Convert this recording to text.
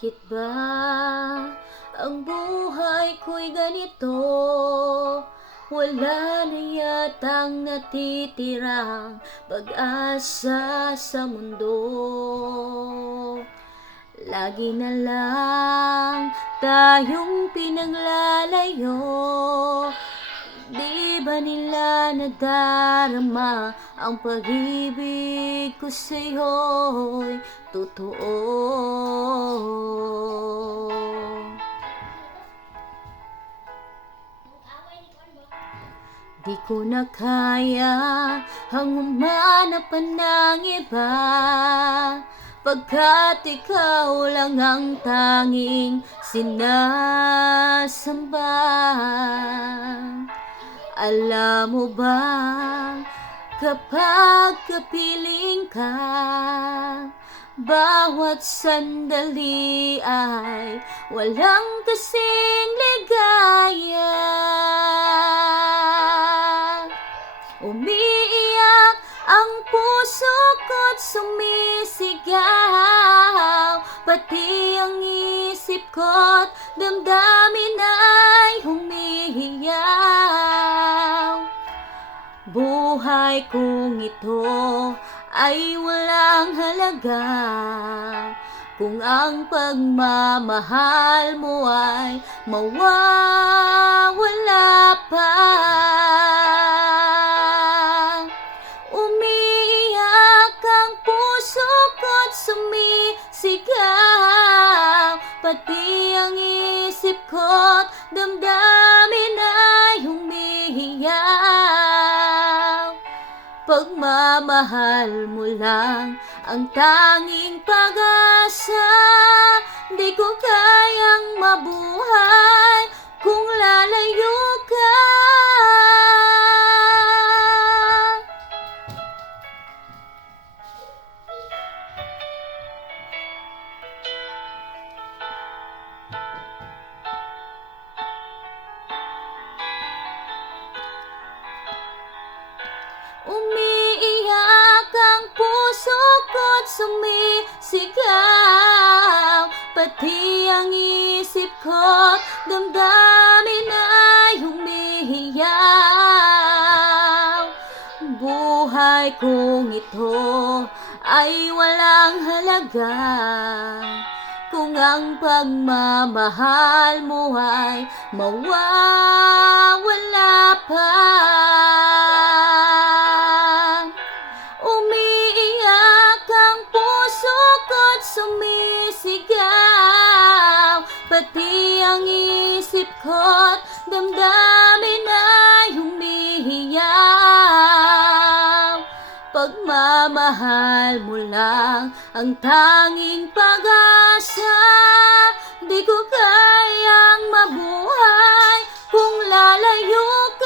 Bakit ba ang buhay ko'y ganito? Wala na yatang natitirang pag-asa sa mundo. Lagi na lang tayong pinaglalayo. Di ba nila nadarama ang pag-ibig ko sa'yo'y totoo? Di ko na kaya ang humanap pa ng iba, pagkat ikaw lang ang tanging sinasamba. Alam mo ba, kapag kapiling ka, bawat sandali ay walang kasing ligaya. Umiiyak ang puso ko't sumisigaw, pati ang isip ko't damdamin ay humihiyaw. Buhay kong ito ay walang halaga kung ang pagmamahal mo ay mawawala pa. Umiiyak ang puso ko't sumisigaw, pati ang isip ko't damdamin ay humihiyaw. Pagmamahal mo lang ang tanging pag-asa, di ko kayang mabuhay kung lalayo ka. Umiiyak ang puso ko't sumisigaw, pati ang isip ko't damdamin ay humihiyaw. Buhay kong ito ay walang halaga kung ang pagmamahal mo ay mawawala pa. Umiiyak ang puso ko't sumisigaw, pati ang isip ko't damdamin ay humihiyaw. Pagmamahal mo lang ang tanging pag-asa, di ko kayang mabuhay kung lalayo ka.